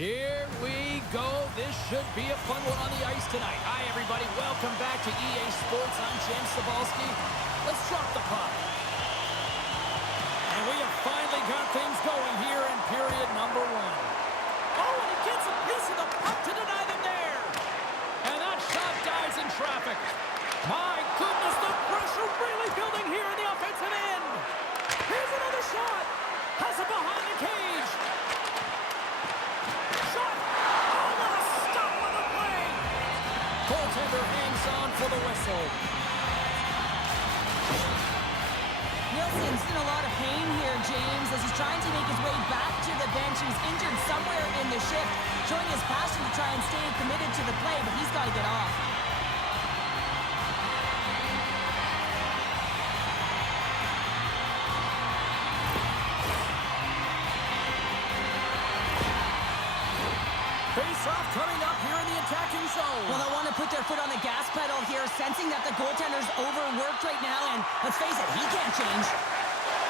Here we go. This should be a fun one on the ice tonight. Hi, everybody. Welcome back to EA Sports. I'm James Cybulski. Let's drop the puck. And we have finally got things going here in period number one. Oh, and he gets a piece of the puck to deny them there. And that shot dives in traffic. My goodness, the pressure really building here in the offensive end. Here's another shot. Has it behind the cage. Goaltender hangs on for the whistle. Nielsen's in a lot of pain here, James, as he's trying to make his way back to the bench. He's injured somewhere in the shift, showing his passion to try and stay committed to the play, but he's got to get off. Face-off coming up here in the attacking zone. Well, they want to put their foot on the gas pedal here, sensing that the goaltender's overworked right now, and let's face it, he can't change.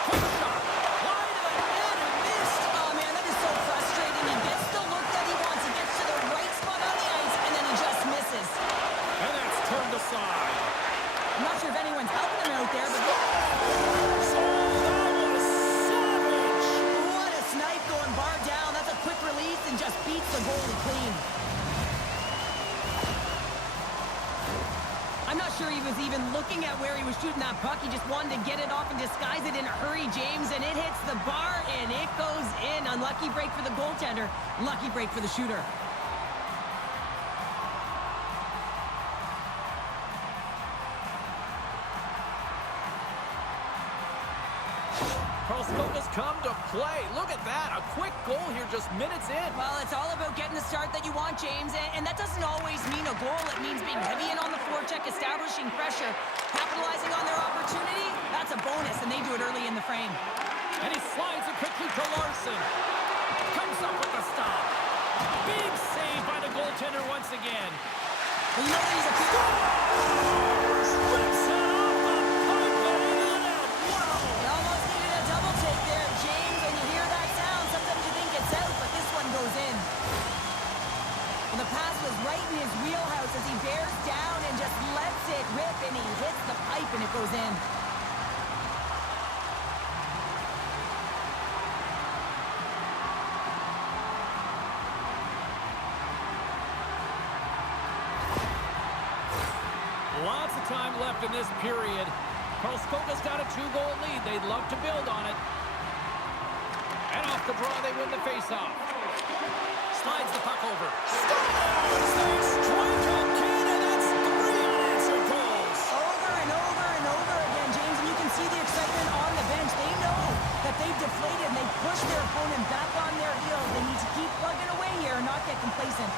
Quick shot. Wide of the net and missed. Oh, man, that is so frustrating. He gets the look that he wants. He gets to the right spot on the ice, and then he just misses. And that's turned aside. I'm not sure if anyone's helping him out there, but Oh, that was savage. what a snipe going bar down. That's a quick release and just beats the goalie clean. I'm not sure he was even looking at where he was shooting that puck. He just wanted to get it off and disguise it in a hurry, James, and it hits the bar, and it goes in. Unlucky break for the goaltender. Lucky break for the shooter. Karlskoga's come to play. Look at that. A quick goal here just minutes in. Well, it's all about getting the start that you want, James, and that doesn't always mean a goal. It means being heavy in on the forecheck, establishing pressure, capitalizing on their opportunity. That's a bonus, and they do it early in the frame. And he slides it quickly to Larson. Comes up with the stop. Big save by the goaltender once again. Well, you know that he's a Rips it off the pipe and in and out. Wow. He almost needed a double take there, James. When you hear that sound, sometimes you think it's out, but this one goes in. Well, the pass was right in his wheelhouse as he bears down and just lets it rip, and he hits the pipe, and it goes in. Lots of time left in this period. Karlskoga's got a 2-goal lead. They'd love to build on it. And off the draw, they win the faceoff. Slides the puck over. Scores! They strike again, and that's 3 unanswered goals. Over and over and over again, James, and you can see the excitement on the bench. They know that they've deflated and they've pushed their opponent back on their heels. They need to keep plugging away here and not get complacent.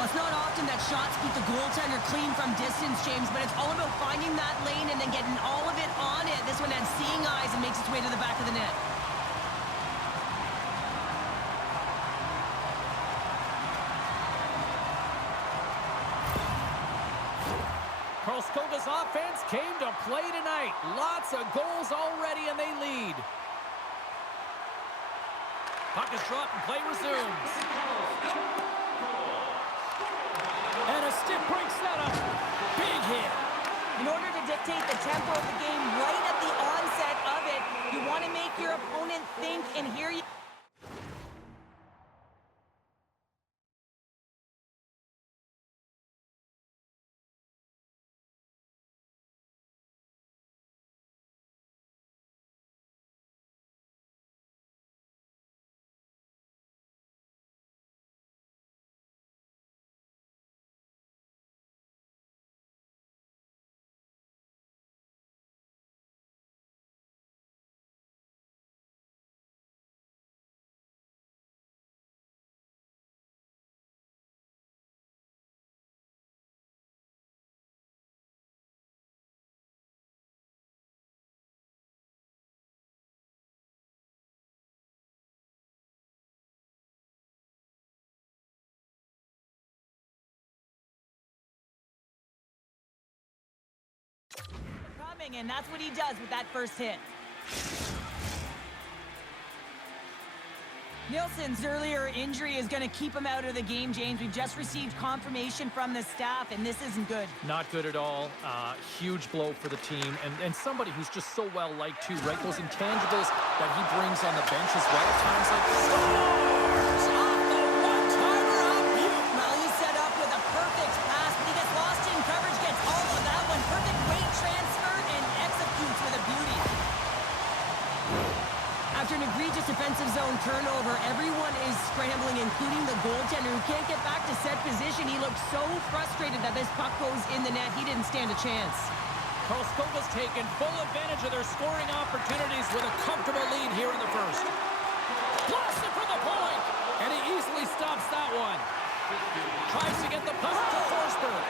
Well, it's not often that shots beat the goaltender clean from distance, James, but it's all about finding that lane and then getting all of it on it. This one has seeing eyes and makes its way to the back of the net. Karlskoga's offense came to play tonight. Lots of goals already, and they lead. Puck is dropped and play resumes. And a stick breaks that up. Big hit. In order to dictate the tempo of the game right at the onset of it, you want to make your opponent think, and here you... And that's what he does with that first hit. Nielsen's earlier injury is going to keep him out of the game, James. We've just received confirmation from the staff, and this isn't good. Not good at all. Huge blow for the team, and somebody who's just so well-liked, too, right? Those intangibles that he brings on the bench as well at times, like scores off the one-timer up you. Well, he's set up with a perfect pass, but he gets lost in coverage, gets all of that one. Perfect weight transfer, and executes with a beauty. After an egregious defensive zone turnover, everyone is scrambling, including the goaltender, who can't get back to set position. He looked so frustrated that this puck goes in the net. He didn't stand a chance. Karlskoga's taken full advantage of their scoring opportunities with a comfortable lead here in the first. Blasted from the point, and he easily stops that one. Tries to get the puck to Forsberg.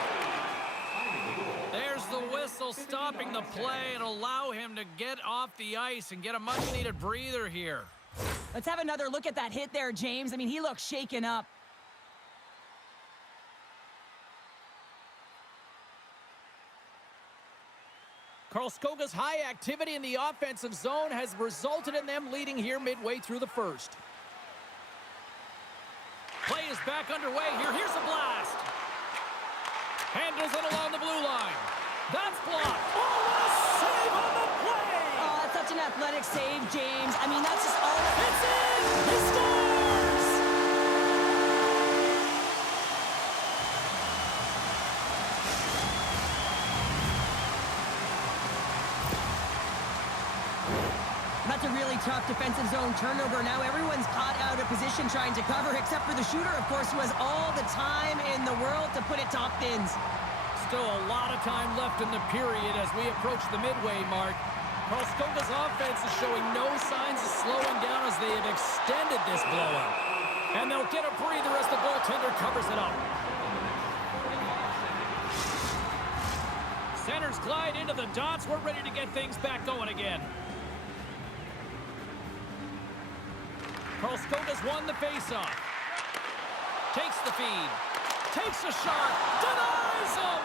There's the whistle stopping the play and allow him to get off the ice and get a much-needed breather here. Let's have another look at that hit there, James. I mean, he looks shaken up. Karlskoga's high activity in the offensive zone has resulted in them leading here midway through the first. Play is back underway here. Here's a blast. Handles it along the blue line. That's blocked. Oh, what a save on the play! Oh, that's such an athletic save, James. I mean, that's just all... It's in! He scores! That's a really tough defensive zone turnover. Now everyone's caught out of position trying to cover, except for the shooter, of course, who has all the time in the world to put it top bins. Still a lot of time left in the period as we approach the midway mark. Karlskoga's offense is showing no signs of slowing down as they have extended this blowout. And they'll get a breather as the goaltender covers it up. Centers glide into the dots. We're ready to get things back going again. Karlskoga's won the faceoff. Takes the feed. Takes a shot. Denies him!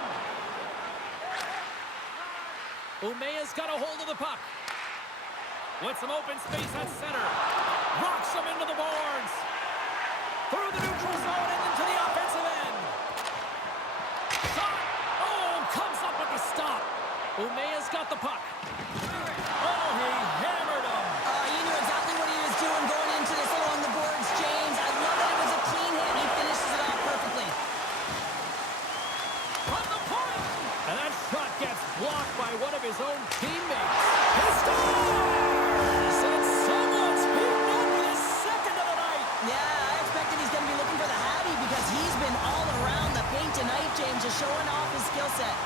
Umea's got a hold of the puck. With some open space at center. Rocks him into the boards. Through the neutral zone and into the offensive end. Shot. Oh, comes up with the stop. Umea's got the puck. Oh, he hammered him. He knew exactly what he was doing going into this along the boards, James. I love that it was a clean hit. He finishes it off perfectly. From the point. And that shot gets blocked by one of his own teammates. He scores! And someone's beaten up with his second of the night. Yeah, I expected he's going to be looking for the Hattie because he's been all around the paint tonight, James, just showing off his skill set.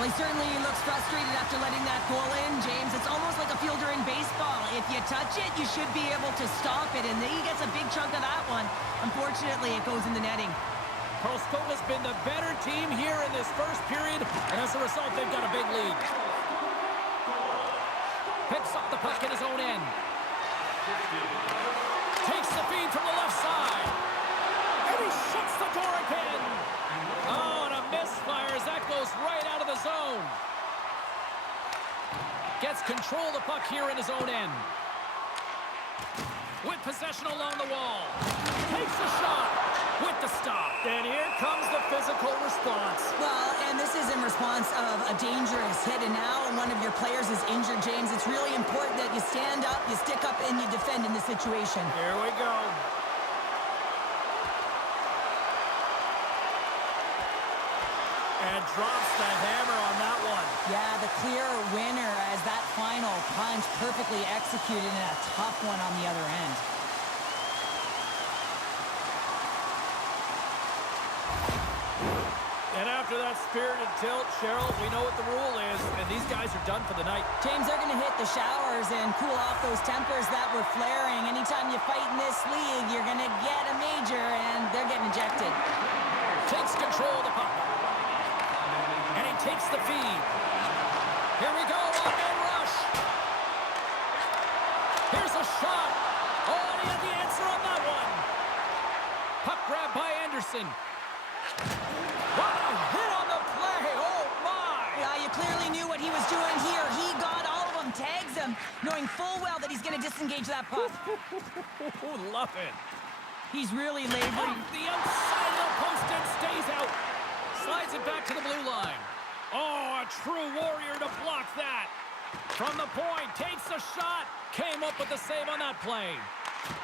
Well, he certainly looks frustrated after letting that goal in, James. It's almost like a fielder in baseball. If you touch it, you should be able to stop it, and then he gets a big chunk of that one. Unfortunately, it goes in the netting. Karlskoga's been the better team here in this first period, and as a result, they've got a big lead. Picks up the puck in his own end. Takes the feed from the left side. And he shuts the door again. Oh, and a misfire as that goes right out of the zone. Gets control of the puck here in his own end. With possession along the wall. Takes a shot with the stop. And here comes the physical response. Well, and this is in response of a dangerous hit, and now one of your players is injured, James. It's really important that you stand up, you stick up, and you defend in this situation. Here we go. And drops the hammer on that one. Yeah, the clear winner as that final punch perfectly executed and a tough one on the other end. And after that spirited tilt, Cheryl, we know what the rule is, and these guys are done for the night. James, they're going to hit the showers and cool off those tempers that were flaring. Anytime you fight in this league, you're going to get a major, and they're getting ejected. Takes control of the puck. And he takes the feed. Here we go, one-man rush. Here's a shot. Oh, and he had the answer on that one. Puck grab by Anderson. What a hit on the play. Oh, my. Yeah, you clearly knew what he was doing here. He got all of them, tags them, him, knowing full well that he's going to disengage that puck. Love it. He's really laboring. Off the outside of the post and stays out. Slides it back to the blue line. Oh, a true warrior to block that. From the point, takes a shot. Came up with the save on that play.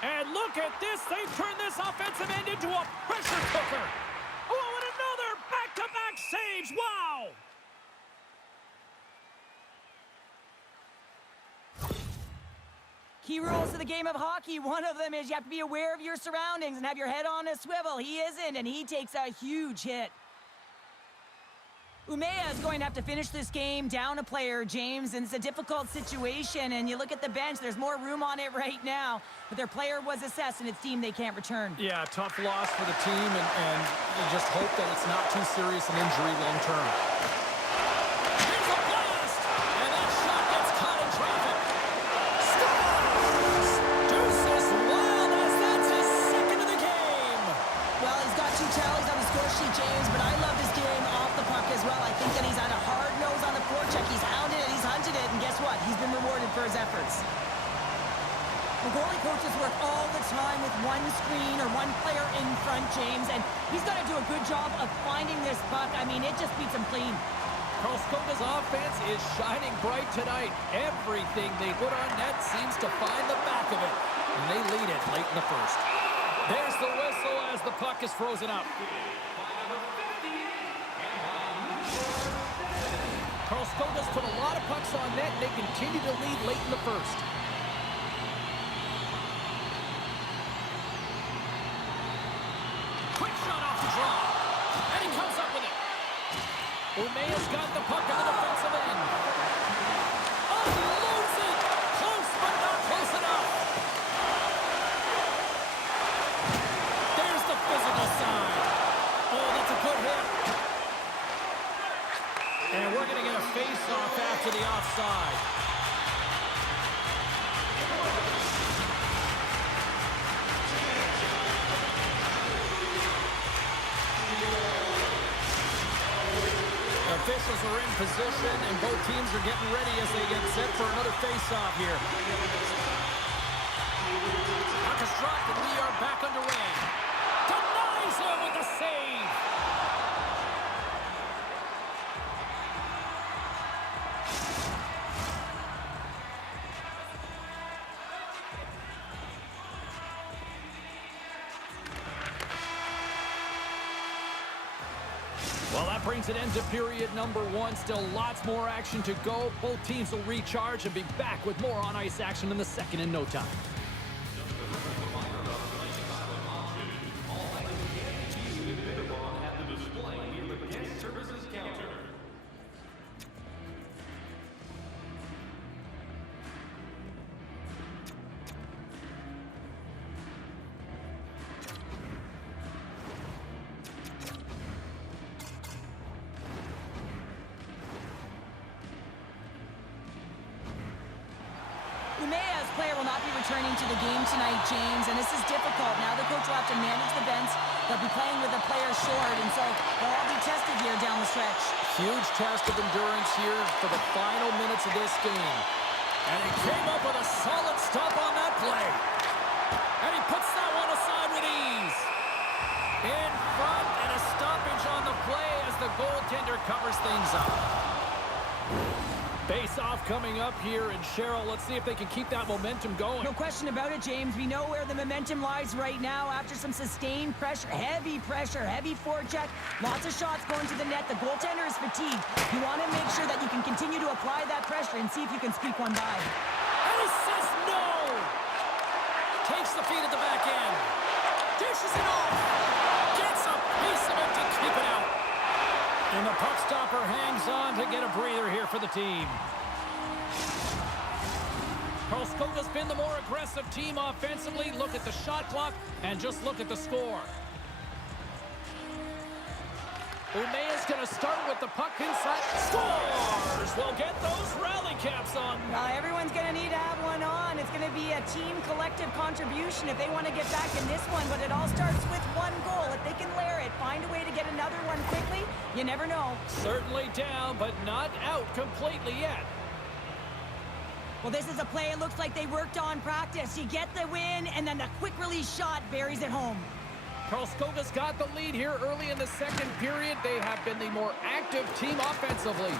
And look at this. They've turned this offensive end into a pressure cooker. Oh, and another back-to-back saves. Wow. Key rules to the game of hockey. One of them is you have to be aware of your surroundings and have your head on a swivel. He isn't, and he takes a huge hit. Umea is going to have to finish this game down a player, James, and it's a difficult situation. And you look at the bench, there's more room on it right now. But their player was assessed, and it's team they can't return. Yeah, tough loss for the team, and you just hope that it's not too serious an injury long term. Here's a blast! And that shot gets caught in traffic. Scores! Deuces Wild as that's his second of the game. Well, he's got 2 tallies on the score sheet, James, but I love this game off the puck as well. I think that he's had a hard nose on the forecheck. He's hounded it, he's hunted it, and guess what? He's been rewarded for his efforts. The goalie coaches work all the time with one screen or one player in front, James, and he's got to do a good job of finding this puck. I mean, it just beats him clean. Karlskoga's offense is shining bright tonight. Everything they put on net seems to find the back of it, and they lead it late in the first. There's the whistle as the puck is frozen up. Karlskoga's put a lot of pucks on net, and they continue to lead late in the first. Quick shot off the draw, and he comes up with it. Umea's got the puck in the defensive end. Unloads it! Close, but not close enough. There's the physical side. Oh, that's a good hit. And we're going to get a face-off after the offside. Officials are in position, and both teams are getting ready as they get set for another face-off here. Puck is dropped, and we are back underway. Denies him with the save. Well, that brings an end to period number 1. Still lots more action to go. Both teams will recharge and be back with more on-ice action in the second in no time. Umea's player will not be returning to the game tonight, James, and this is difficult. Now the coach will have to manage the bench. They'll be playing with a player short, and so they'll all be tested here down the stretch. Huge test of endurance here for the final minutes of this game. And he came up with a solid stop on that play. And he puts that one aside with ease. In front, and a stoppage on the play as the goaltender covers things up. Face-off coming up here, and Cheryl, let's see if they can keep that momentum going. No question about it, James. We know where the momentum lies right now after some sustained pressure, heavy forecheck, lots of shots going to the net. The goaltender is fatigued. You want to make sure that you can continue to apply that pressure and see if you can squeak one by. And he says no! Takes the feed at the back end. Dishes it off! Gets a piece of it to keep it out. And the puck stopper hangs on to get a breather here for the team. Karlskoga's been the more aggressive team offensively. Look at the shot clock and just look at the score. Umea's going to start with the puck inside. Scores! Well, get those rally caps on. Everyone's going to need to have one on. It's going to be a team collective contribution if they want to get back in this one. But it all starts with one goal. If they can layer it, find a way to get another one quickly, you never know. Certainly down, but not out completely yet. Well, this is a play it looks like they worked on practice. You get the win, and then the quick release shot buries it home. Karlskoga's got the lead here early in the second period. They have been the more active team offensively.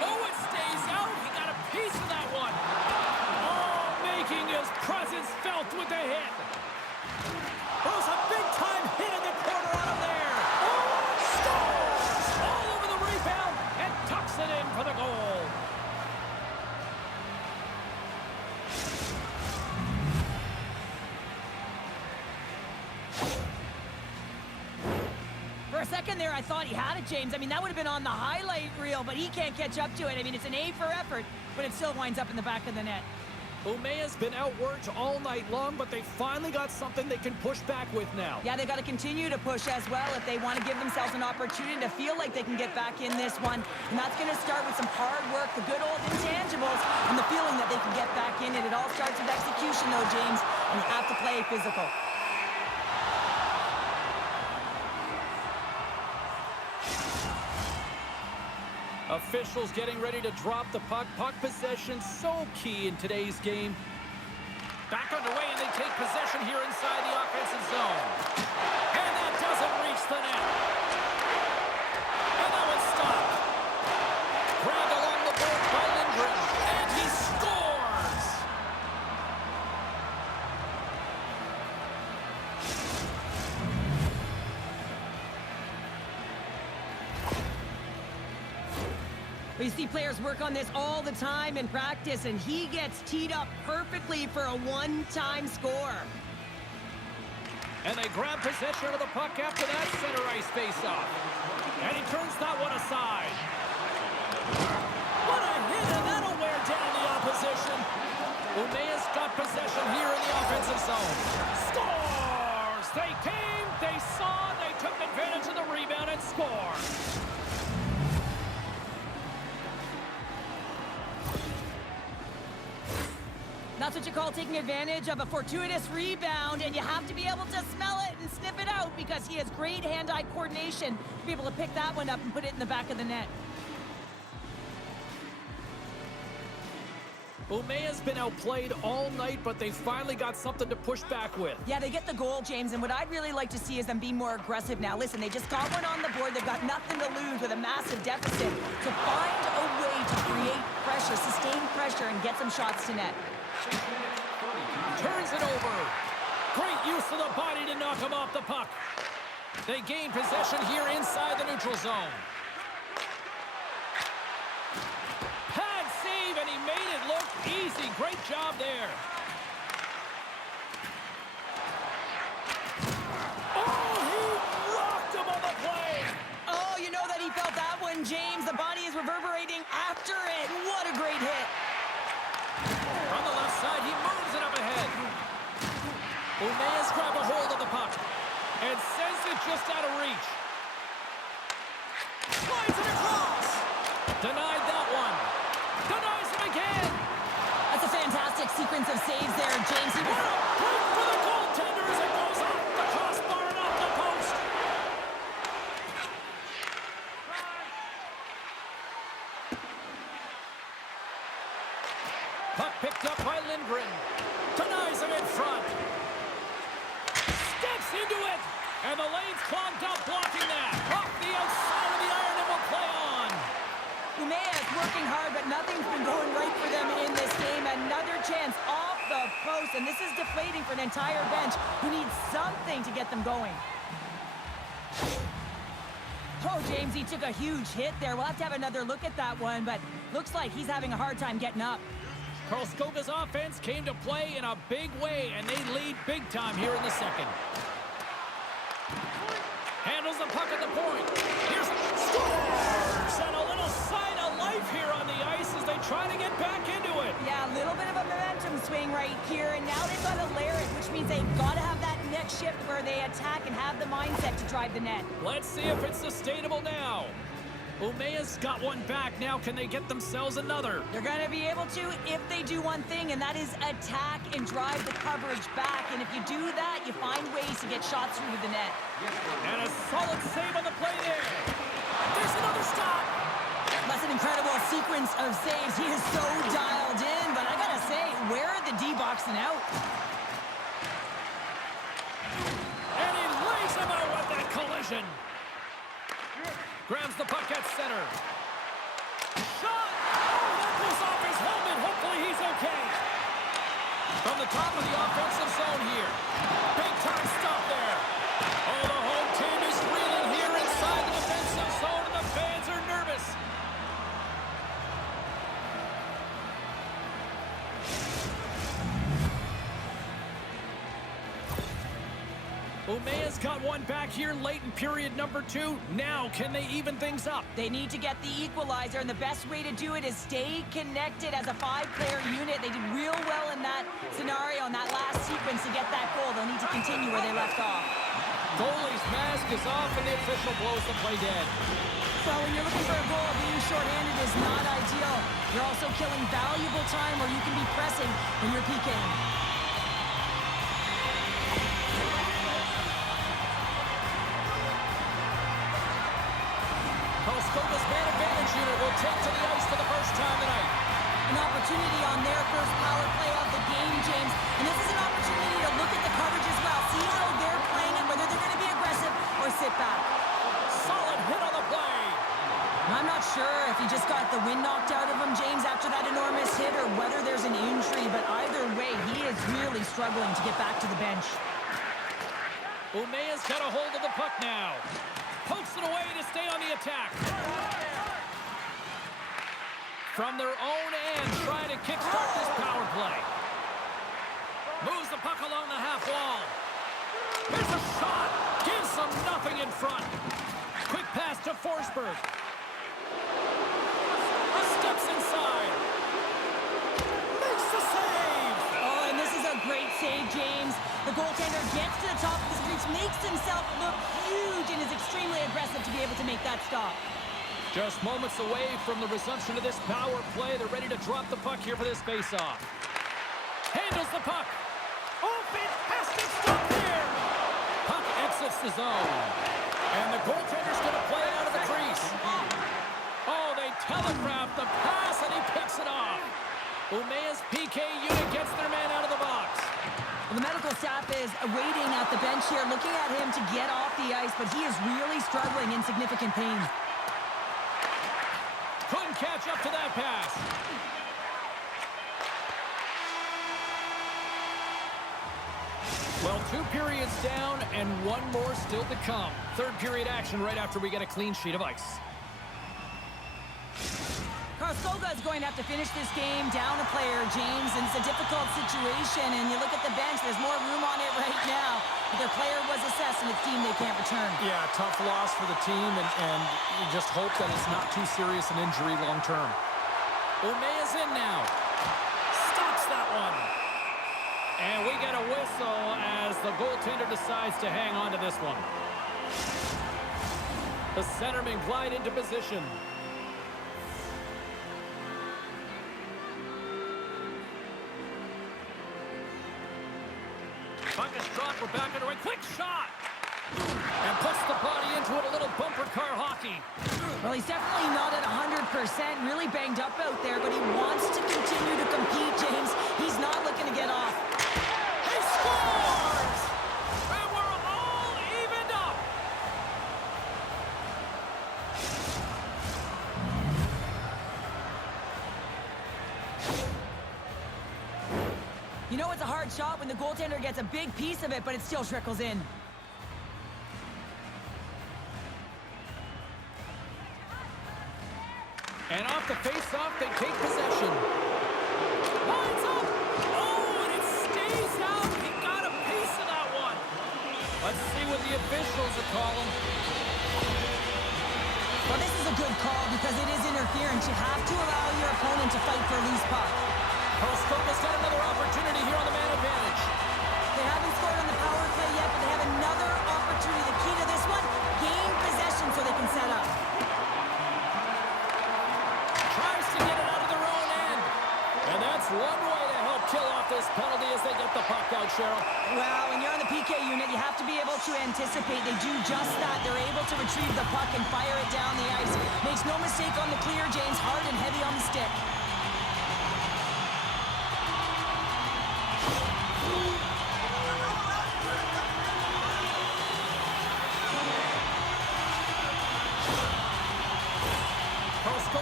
Oh, it stays out. He got a piece of that one. Oh, making his presence felt with the hit. Throws a big-time hit in the corner out of there. Oh, scores! All over the rebound and tucks it in for the goal. For a second there, I thought he had it, James. I mean, that would have been on the highlight reel, but he can't catch up to it. I mean, it's an A for effort, but it still winds up in the back of the net. Umea's been outworked all night long, but they finally got something they can push back with now. Yeah, they got to continue to push as well if they want to give themselves an opportunity to feel like they can get back in this one. And that's going to start with some hard work, the good old intangibles, and the feeling that they can get back in it. It all starts with execution, though, James, and you have to play physical. Officials getting ready to drop the puck. Puck possession so key in today's game. Back underway, and they take possession here inside the offensive zone. And that doesn't reach the net. And that one's stopped. Grabbed along the board by Lindgren. And he scores! We see players work on this all the time in practice, and he gets teed up perfectly for a one-time score. And they grab possession of the puck after that center ice face-off. And he turns that one aside. What a hit, and that'll wear down the opposition. Umea's got possession here in the offensive zone. Scores! They came, they saw, they took advantage of the rebound and scored. That's what you call taking advantage of a fortuitous rebound, and you have to be able to smell it and sniff it out because he has great hand-eye coordination to be able to pick that one up and put it in the back of the net. Umea's been outplayed all night, but they finally got something to push back with. Yeah, they get the goal, James, and what I'd really like to see is them be more aggressive now. Listen, they just got one on the board. They've got nothing to lose with a massive deficit. So find a way to create pressure, sustain pressure, and get some shots to net. Turns it over. Great use of the body to knock him off the puck. They gain possession here inside the neutral zone. Pad save, and he made it look easy. Great job there. Oh, he rocked him on the play. Oh, you know that he felt that one, James. The body is reverberating after it. What a great hit. On the left side, he moves it up ahead. Umea's grabbed a hold of the puck and sends it just out of reach. Slides it across. Denied that one. Denies him again. That's a fantastic sequence of saves there, James. He was... What a break for the goaltender as it goes off the crossbar and off the post. Puck picked up by Lindgren. Denies him in front. Steps into it. And the lane's clogged up, blocking that. Off the outside of the iron and will play on. Umea is working hard, but nothing's been going right for them in this game. Another chance off the post, and this is deflating for an entire bench who needs something to get them going. Oh, James, he took a huge hit there. We'll have to have another look at that one, but looks like he's having a hard time getting up. Karlskoga's offense came to play in a big way, and they lead big time here in the second. Handles the puck at the point. Here's scores! And a little sign of life here on the ice as they try to get back into it. Yeah, a little bit of a momentum swing right here, and now they've got to layer it, which means they've got to have that next shift where they attack and have the mindset to drive the net. Let's see if it's sustainable now. Umea's got one back. Now can they get themselves another? They're going to be able to if they do one thing, and that is attack and drive the coverage back. And if you do that, you find ways to get shots through the net. And a solid save on the play there. There's another stop. That's an incredible sequence of saves. He is so dialed in, but I got to boxing out. And he lays him out with that collision. Grabs the puck at center. Shot! Oh, that goes off his helmet. Hopefully he's okay. From the top of the offensive zone here. Big time stop there. Oh, the home team is reeling here inside the defensive zone, and the fans are nervous. Umea's got one back here late in period number 2. Now, can they even things up? They need to get the equalizer, and the best way to do it is stay connected as a 5-player unit. They did real well in that scenario, in that last sequence to get that goal. They'll need to continue where they left off. Goalie's mask is off, and the official blows the play dead. Well, when you're looking for a goal, being shorthanded is not ideal. You're also killing valuable time where you can be pressing when you're PKing. Karlskoga's man advantage unit will take to the ice for the first time tonight. An opportunity on their first power play of the game, James. And this is an opportunity to look at the coverage as well. See how they're playing it, whether they're going to be aggressive or sit back. Solid hit on the play. I'm not sure if he just got the wind knocked out of him, James, after that enormous hit, or whether there's an injury. But either way, he is really struggling to get back to the bench. Umea's got a hold of the puck now. Pokes it away to stay on the attack. From their own end, trying to kickstart this power play. Moves the puck along the half wall. Here's a shot. Gives them nothing in front. Quick pass to Forsberg. Steps inside. Makes the save. Oh, and this is a great save, James. The goaltender gets to the top of his crease, makes himself look huge, and is extremely aggressive to be able to make that stop. Just moments away from the resumption of this power play. They're ready to drop the puck here for this face-off. Handles the puck. Oh, fantastic stop there. Puck exits the zone. And the goaltender's going to play it out of the crease. Oh, they telegraph the pass, and he picks it off. Umea's PK unit gets their man out of the box. Well, the medical staff is waiting at the bench here, looking at him to get off the ice, but he is really struggling in significant pain. Couldn't catch up to that pass. Well, 2 periods down and 1 more still to come. Third period action right after we get a clean sheet of ice. Karlskoga is going to have to finish this game down a player, James, and it's a difficult situation. And you look at the bench, there's more room on it right now. But their player was assessed, and it's team they can't return. Yeah, tough loss for the team, and you just hope that it's not too serious an injury long term. Umea's in now. Stops that one. And we get a whistle as the goaltender decides to hang on to this one. The centermen glide into position. Puck is dropped. We're back underway. Quick shot! And puts the body into it. A little bumper car hockey. Well, he's definitely not at 100%. Really banged up out there, but he wants to continue to compete, James. He's not looking to get off. He scores! And we're all evened up. You know it's a hard shot when the goaltender gets a big piece of it, but it still trickles in. And off the face-off, they take possession. Lines up! Oh, and it stays out. He got a piece of that one. Let's see what the officials are calling. Well, this is a good call because it is interference. You have to allow your opponent to fight for a loose puck. Karlskoga's got another opportunity here on the man advantage. They haven't scored on the power play yet, but they have another opportunity. The key to this one, gain possession so they can set up. Tries to get it out of their own end. And that's one way to help kill off this penalty as they get the puck out, Cheryl. Well, when you're on the PK unit, you have to be able to anticipate. They do just that. They're able to retrieve the puck and fire it down the ice. Makes no mistake on the clear, James. Hard and heavy on the stick.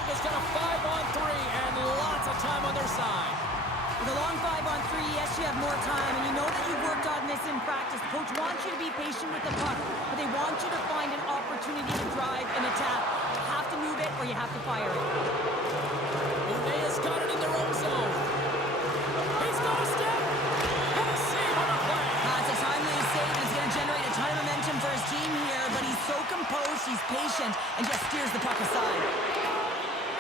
Karlskoga's got a 5-on-3 and lots of time on their side. With a long 5-on-3, yes, you have more time, and you know that you've worked on this in practice. Coach wants you to be patient with the puck, but they want you to find an opportunity to drive and attack. You have to move it or you have to fire it. Umea's got it in their own zone. He's got a step. And a save on the play. It's a timely save, and it's going to generate a ton of momentum for his team here, but he's so composed, he's patient, and just steers the puck aside.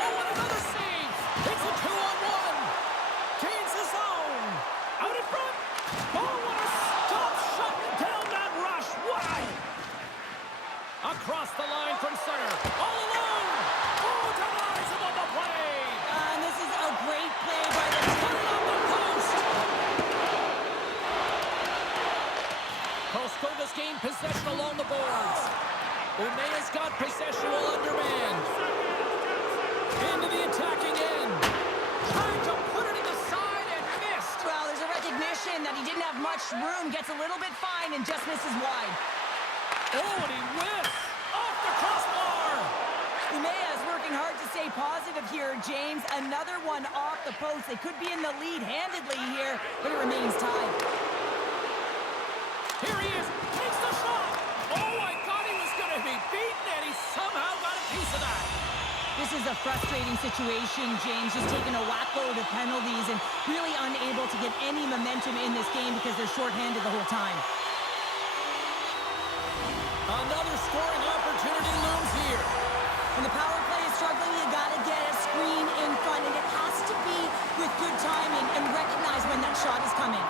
Oh, and another save. It's a 2-on-1. Gains the zone. Out in front. Oh, what a stop shot down that rush. Wow. Across the line from center. All alone. Oh, denies him on the play. And this is a great play by the Put it on the post. Karlskoga's gained possession along the boards. Umea's got possession while undermanned. Into the attacking end. Trying to put it in the side and missed. Well, there's a recognition that he didn't have much room, gets a little bit fine, and just misses wide. Oh, and he whiffs. Off the crossbar. Umea is working hard to stay positive here, James. Another one off the post. They could be in the lead handedly here, but it remains tied. Here he is. Takes the shot. Oh, I thought he was going to be beaten, and he somehow got a piece of that. This is a frustrating situation, James. Just taking a whack-load of penalties and really unable to get any momentum in this game because they're shorthanded the whole time. Another scoring opportunity looms here. When the power play is struggling, you got to get a screen in front, and it has to be with good timing and recognize when that shot is coming.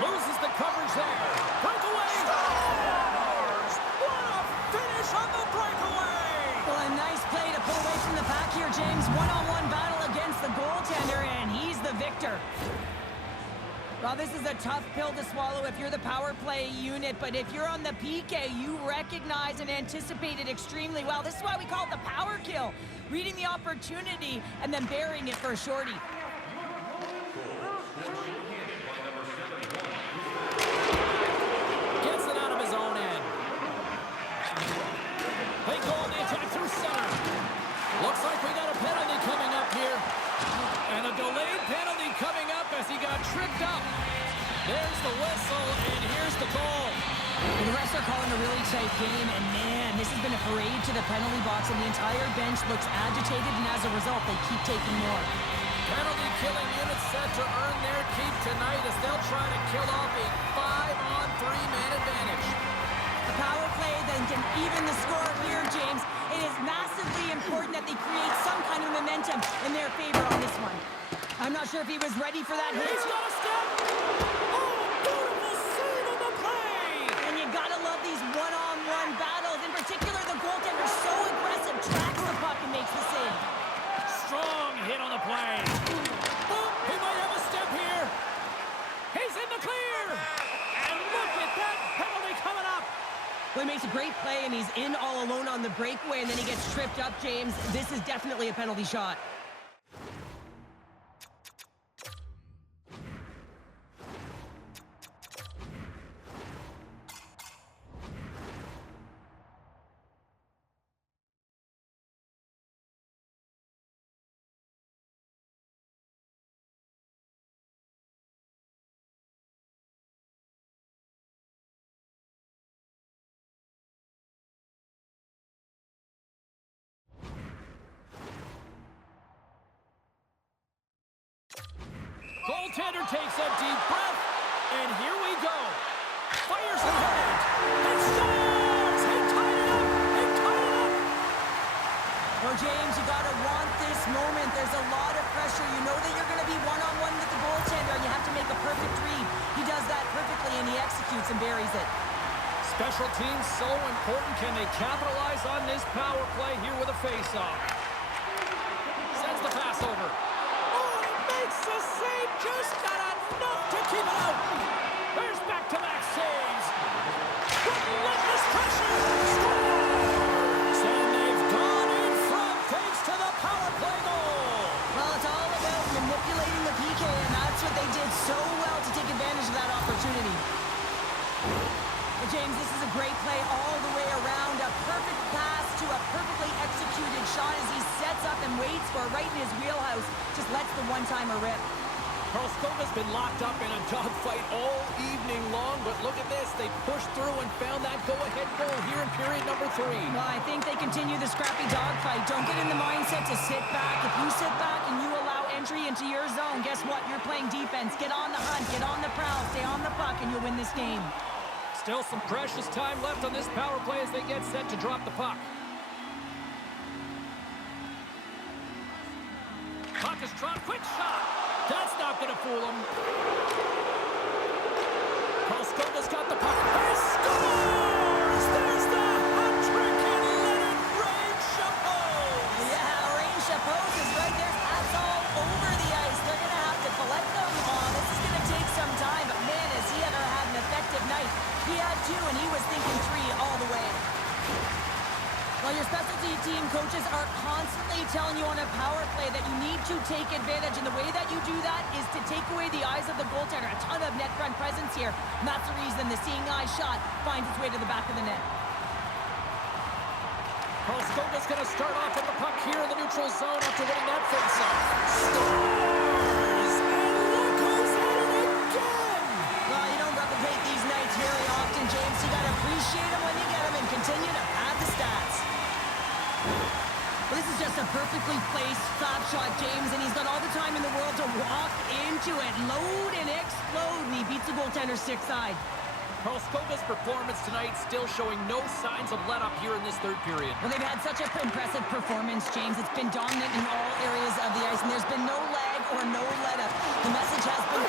Loses the coverage there. Breakaway. Scores! What a finish on the breakaway! Well, a nice play to pull away from the pack here, James. One-on-one battle against the goaltender, and he's the victor. Well, this is a tough pill to swallow if you're the power play unit, but if you're on the PK, you recognize and anticipate it extremely well. This is why we call it the power kill. Reading the opportunity and then burying it for a shorty. Gets it out of his own end. They go on the attack through center. Looks like we got a penalty coming up here. And a delayed penalty coming up as he got tripped up. There's the whistle, and here's the call. Well, the refs are calling a really tight game, and man, this has been a parade to the penalty box, and the entire bench looks agitated, and as a result, they keep taking more. Penalty killing unit set to earn their keep tonight as they'll try to kill off a 5-on-3-man advantage. The power play then can even the score here, James. It is massively important that they create some kind of momentum in their favor on this one. I'm not sure if he was ready for that hit. He's got a step. Oh, beautiful save on the play. And you gotta love these one-on-one battles. In particular, the goaltender so aggressive, tracks the puck and makes the save. Strong hit on the play. Oh, he might have a step here. He's in the clear. And look at that penalty coming up. Well, he makes a great play, and he's in all alone on the breakaway, and then he gets tripped up, James. This is definitely a penalty shot. Goaltender takes a deep breath, and here we go. Fires ahead, and scores! He tied it up! He tied it up! Well, James, you gotta want this moment. There's a lot of pressure. You know that you're gonna be one-on-one with the goaltender, and you have to make a perfect read. He does that perfectly, and he executes and buries it. Special teams so important. Can they capitalize on this power play here with a face-off? Sends the pass over. Oh, he makes the save. Just got enough to keep it out. There's back-to-back saves. Relentless pressure. Scores! And they've gone in front thanks to the power play goal. Well, it's all about manipulating the PK, and that's what they did so well to take advantage of that opportunity. Well, James, this is a great play all the way around. A perfect pass to a perfectly executed shot is sets up and waits for right in his wheelhouse. Just lets the one-timer rip. Karlskoga's been locked up in a dogfight all evening long, but look at this. They pushed through and found that go-ahead goal here in period number 3. Well, I think they continue the scrappy dogfight. Don't get in the mindset to sit back. If you sit back and you allow entry into your zone, guess what? You're playing defense. Get on the hunt, get on the prowl, stay on the puck, and you'll win this game. Still some precious time left on this power play as they get set to drop the puck. Puck is dropped. Quick shot. That's not going to fool him. Karlskoga's got the puck. He scores! There's the hat trick and Leonard Rain Chapeau. Yeah, Rain Chapeau is right there. That's all over the ice. They're going to have to collect them all. This is going to take some time, but man, has he ever had an effective night. He had 2, and he was thinking 3 all the way. Well, your specialty team coaches are constantly telling you on a power play that you need to take advantage, and the way that you do that is to take away the eyes of the goaltender. A ton of net front presence here, and that's the reason the seeing eye shot finds its way to the back of the net. Karlskoga's going to start off with the puck here in the neutral zone after winning that faceoff. Scores! And look who's at it again! Well, you don't replicate these nights very often, James. You got to appreciate them when you get them and continue to pad the stats. Well, this is just a perfectly placed slap shot, James, and he's got all the time in the world to walk into it, load and explode, and he beats the goaltender stick side. Karlskoga's performance tonight still showing no signs of let-up here in this third period. Well, they've had such an impressive performance, James. It's been dominant in all areas of the ice, and there's been no lag or no let-up. The message has been...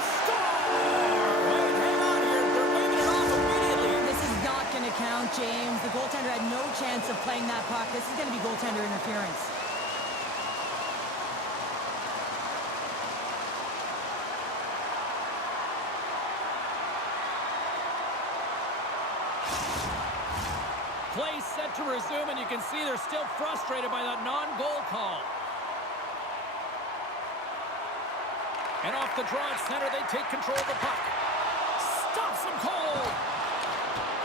Hang on here. They're waving it off immediately. This is not going to count, James. The goaltender had no chance of playing that puck. This is going to be goaltender interference. Play set to resume, and you can see they're still frustrated by that non-goal call. And off the draw at center, they take control of the puck. Stops him cold.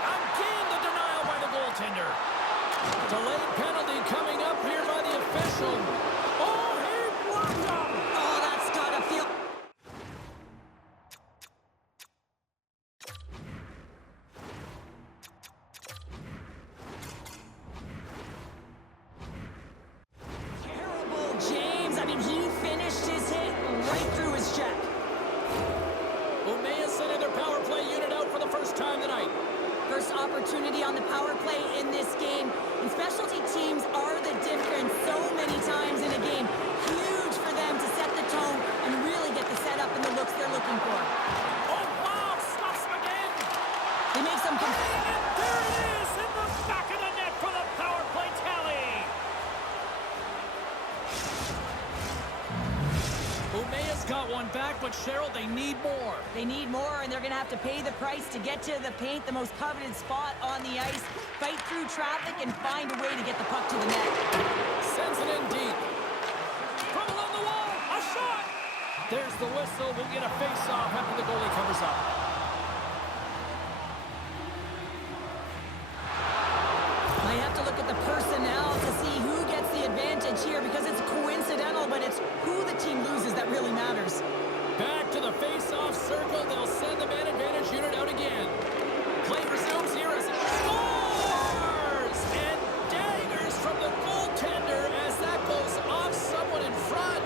Again, the denial by the goaltender. Delayed penalty coming up here by the official. Oh, he blocked him. Oh, that's gotta feel... terrible, James. I mean, he finished his hit right through his check. Umeå sending their power play unit out for the first time tonight. First opportunity on the power play in this game. And specialty teams are the difference so many times in a game. Huge for them to set the tone and really get the setup and the looks they're looking for. Oh, wow, stops him again. They make some... And there it is in the back of the net for the power play tally. Umeå's got one back, but Cheryl, they need more. They need more, and they're going to have to pay the price to get to the paint, the most coveted spot on the ice, fight through traffic, and find a way to get the puck to the net. Sends it in deep. From along the wall, a shot. There's the whistle. We'll get a face-off after the goalie covers up. Might have to look at the personnel to see who gets the advantage here, because it's coincidental, but it's who the team loses that really matters. Back to the face-off circle. They'll send the man advantage unit out again. Play resumes here as it scores! And daggers from the goaltender as that goes off someone in front.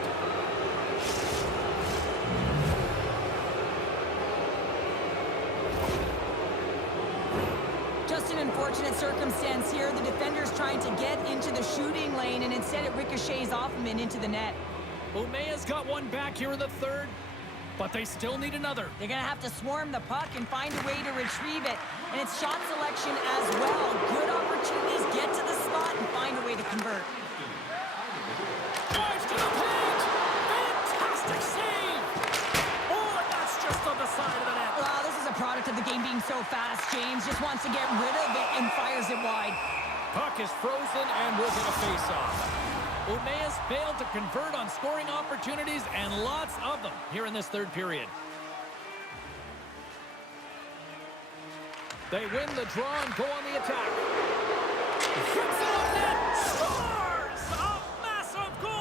Just an unfortunate circumstance here. The defender's trying to get into the shooting lane, and instead it ricochets off him and into the net. Umeå's got one back here in the third, but they still need another. They're going to have to swarm the puck and find a way to retrieve it. And it's shot selection as well. Good opportunities, get to the slot, and find a way to convert. Drives to the paint! Fantastic save! Oh, and that's just on the side of the net. Wow, this is a product of the game being so fast. James just wants to get rid of it and fires it wide. Puck is frozen, and we'll get a face-off. Umeå's failed to convert on scoring opportunities, and lots of them here in this third period. They win the draw and go on the attack. Hits it on net, scores! A massive goal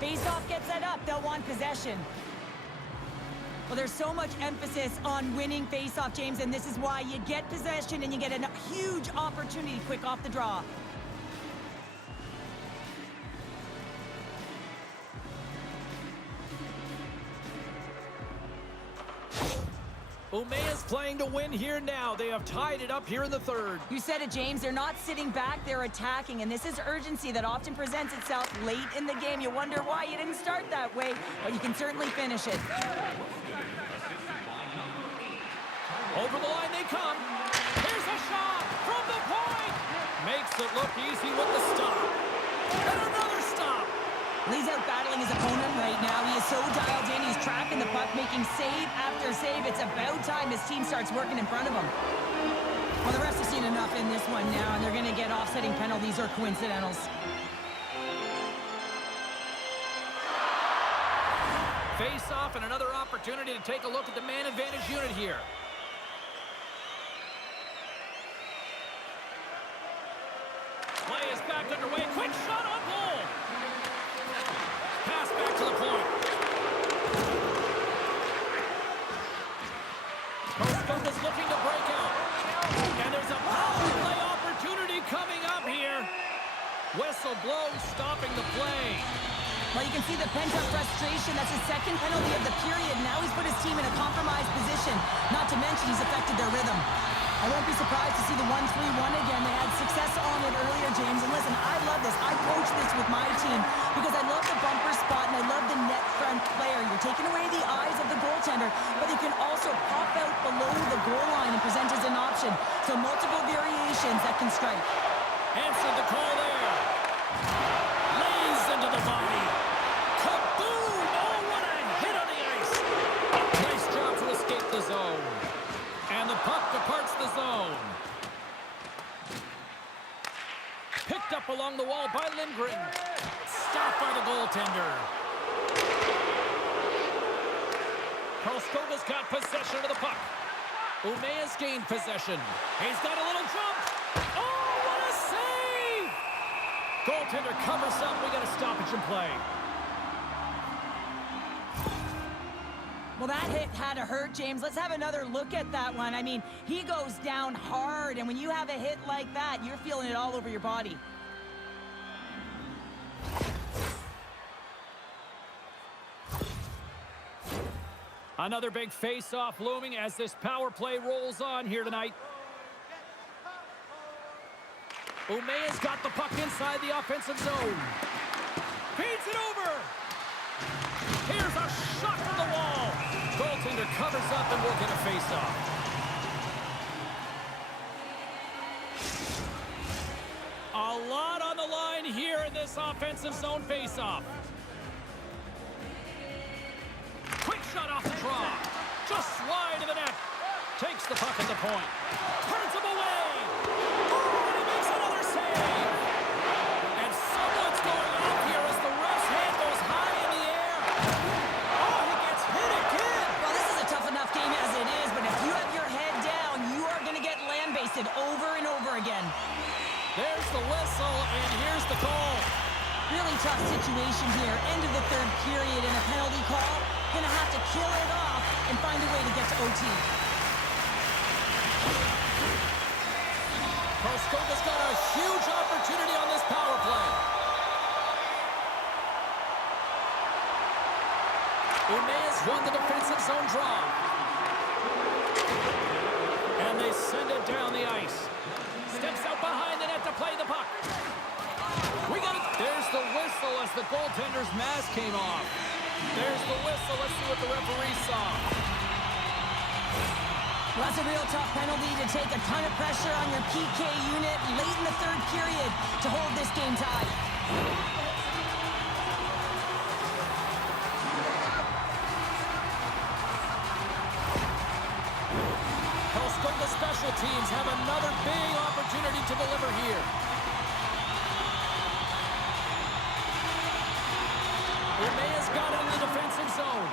Face-off gets set up. They'll want possession. Well, there's so much emphasis on winning face-off, James, and this is why you get possession and you get a huge opportunity quick off the draw. Umea's playing to win here now. They have tied it up here in the third. You said it, James. They're not sitting back. They're attacking, and this is urgency that often presents itself late in the game. You wonder why you didn't start that way, but you can certainly finish it. Over the line they come. Here's a shot from the point. Makes it look easy with the stop. And another stop. He's out battling his opponent right now. He is so dialed in. He's tracking the puck, making save after save. It's about time his team starts working in front of him. Well, the refs have seen enough in this one now, and they're going to get offsetting penalties or coincidentals. Face off and another opportunity to take a look at the man advantage unit here. Play is back underway. Quick shot on goal. Pass back to the point. Koskova's looking to break out. And there's a power play opportunity coming up here. Whistle blows, stopping the play. Well, you can see the pent-up frustration. That's his second penalty of the period. Now he's put his team in a compromised position. Not to mention he's affected their rhythm. I won't be surprised to see the 1-3-1 again. They had success on it earlier, James. And listen, I love this. I coach this with my team because I love the bumper spot and I love the net front player. You're taking away the eyes of the goaltender, but you can also pop out below the goal line and present as an option. So multiple variations that can strike. Answered the call there. Lays into the body. Kaboom! Oh, what a hit on the ice. Nice job to escape the zone. And the puck departs the zone. Picked up along the wall by Lindgren. Stopped by the goaltender. Karlskoga's got possession of the puck. Umea's gained possession. He's got a little jump. Oh, what a save! Goaltender covers up. We got a stoppage in play. Well, that hit had to hurt, James. Let's have another look at that one. I mean, he goes down hard, and when you have a hit like that, you're feeling it all over your body. Another big face-off looming as this power play rolls on here tonight. Umea's got the puck inside the offensive zone. Feeds it over. Here's a shot from the wall. Goaltender covers up and will get a face-off. A lot on the line here in this offensive zone face-off. Quick shot off the draw. Just wide of the net. Takes the puck at the point. Turns him away. Oh, and he makes another save. And someone's going off here as the ref's hand goes high in the air. Oh, he gets hit again. Well, this is a tough enough game as it is, but if you have your head down, you are going to get land-basted over and over again. There's the whistle, and here's the call. Really tough situation here. End of the third period and a penalty call. Gonna have to kill it off and find a way to get to OT. Karlskoga's got a huge opportunity on this power play. Umea's won the defensive zone draw. And they send it down the ice. Steps out behind the net to play the puck. We got it. There's the whistle as the goaltender's mask came off. There's the whistle. Let's see what the referee saw. Well, that's a real tough penalty to take a ton of pressure on your PK unit late in the third period to hold this game tied. Karlskoga special teams have another big opportunity to deliver here. Umea's got it in the defensive zone.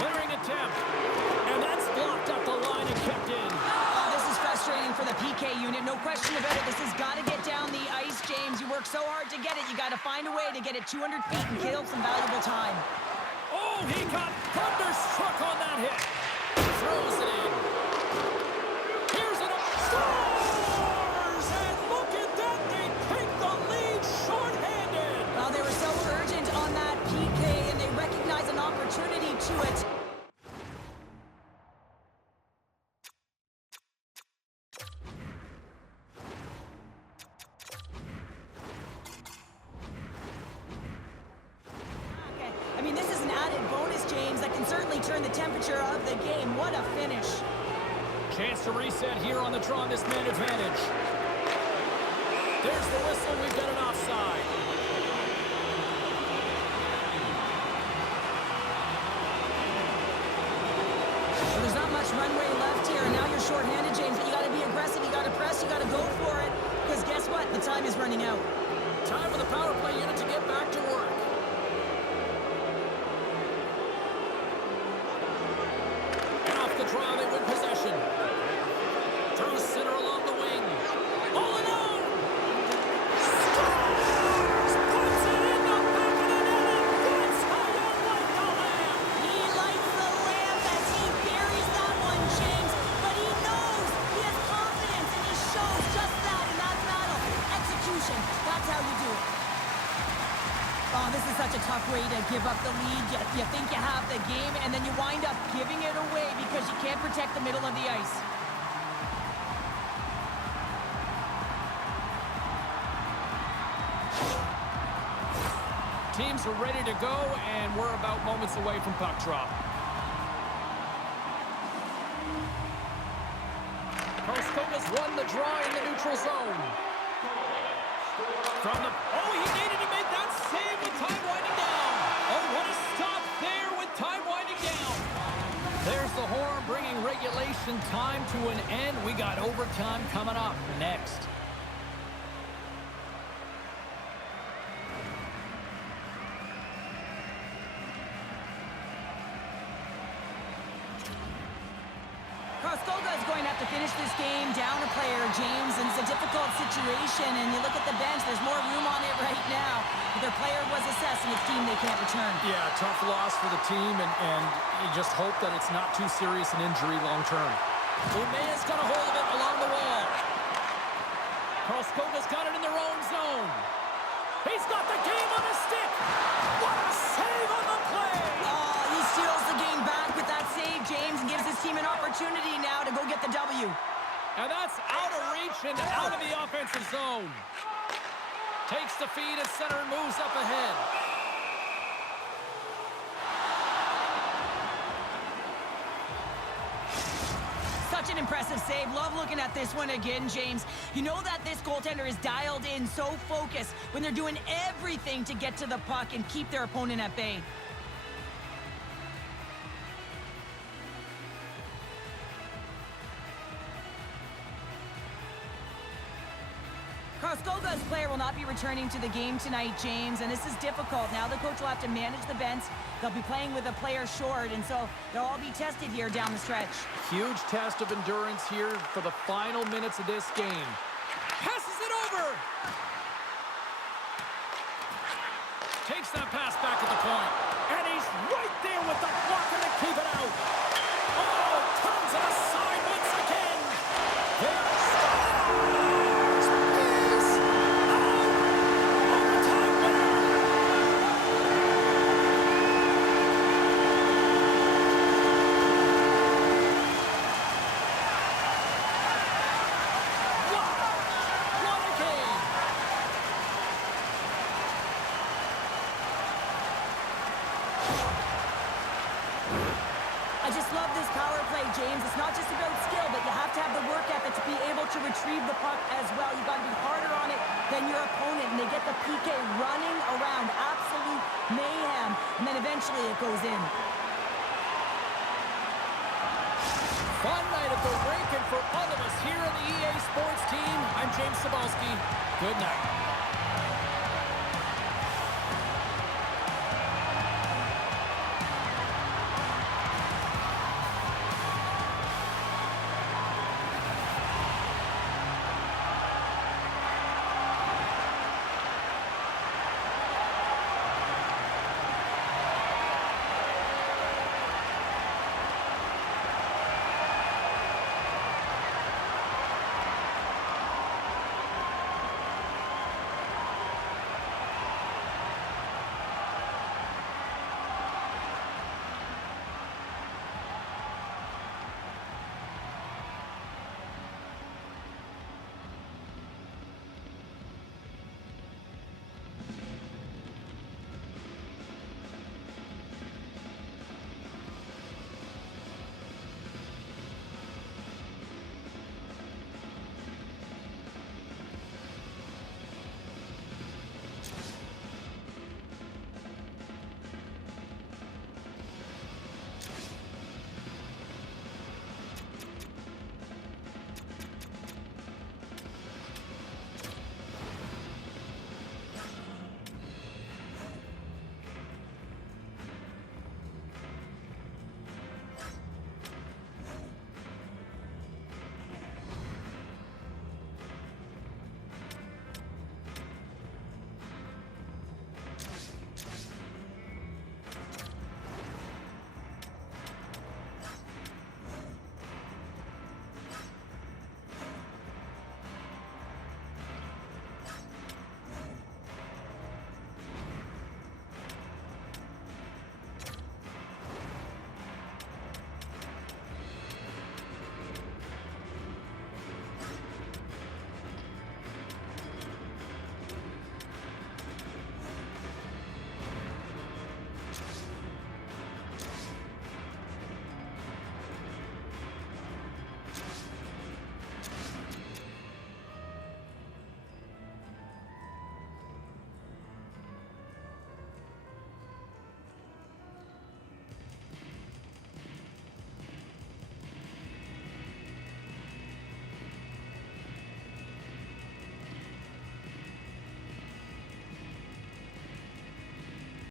Clearing attempt. And that's blocked up the line and kept in. Oh, this is frustrating for the PK unit, no question about it. This has got to get down the ice, James. You work so hard to get it. You got to find a way to get it 200 feet and kill some valuable time. Oh, he got thunderstruck on that hit. Throws it in. Here's it up. Scores! And look at that. They take the lead shorthanded. Well, they were so urgent on that PK, and they recognize an opportunity to it. I mean, this is an added bonus, James, that can certainly turn the temperature of the game. What a finish. Chance to reset here on the draw on this man advantage. There's the whistle. We've got an offside. Well, there's not much runway left here, and now you're shorthanded, James, but you got to be aggressive. You got to press. You got to go for it, because guess what? The time is running out. Time for the power play unit to get back to work. The draw, they win possession. Through center along the wing. All alone. Scores! Puts it in the back of the net and puts how you like the lamp. He lights the lamp as he buries that one, James. But he knows he has confidence, and he shows just that in that battle. Execution. That's how you do it. Oh, this is such a tough way to give up the lead. You think you have the game, and then you wind up giving it away because you can't protect the middle of the ice. Teams are ready to go, and we're about moments away from puck drop. Karlskoga's won the draw in the neutral zone. From the... Oh, he needed to make that save with time winding down. Oh, what a stop there with time winding down. There's the horn bringing regulation time to an end. We got overtime coming up next. Karlskoga is going to have to finish this game down a player, James, and it's a difficult situation, and you look at the bench, there's more room on it right now. But their player was assessed, and it's team they can't return. Yeah, tough loss for the team, and you just hope that it's not too serious an injury long term. Umea's got a hold of it along the wall. Karlskoga's got it in their own zone. He's got the game on his stick. What a save on the play! Oh, he steals the game back with that save, James, and gives his team an opportunity now to go get the W. And that's out of reach and out of the offensive zone. Takes the feed at center and moves up ahead. Such an impressive save. Love looking at this one again, James. You know that this goaltender is dialed in, so focused when they're doing everything to get to the puck and keep their opponent at bay. Karlskoga's player will not be returning to the game tonight, James, and this is difficult. Now the coach will have to manage the bench. They'll be playing with a player short, and so they'll all be tested here down the stretch. Huge test of endurance here for the final minutes of this game. Passes it over! Takes that pass back at the point. And he's right there with the blocker to keep it out. Oh, turns it aside once again. There scores! He's out! Overtime winner! What a game! I just love this power play, James. It's not just about skill, but you have to have the work ethic to be able to retrieve the puck as well. You've got to be harder on it than your opponent, and they get the PK running around. Absolute mayhem, and then eventually it goes in. Fun night at the rink, and for all of us here on the EA Sports team, I'm James Cybulski. Good night.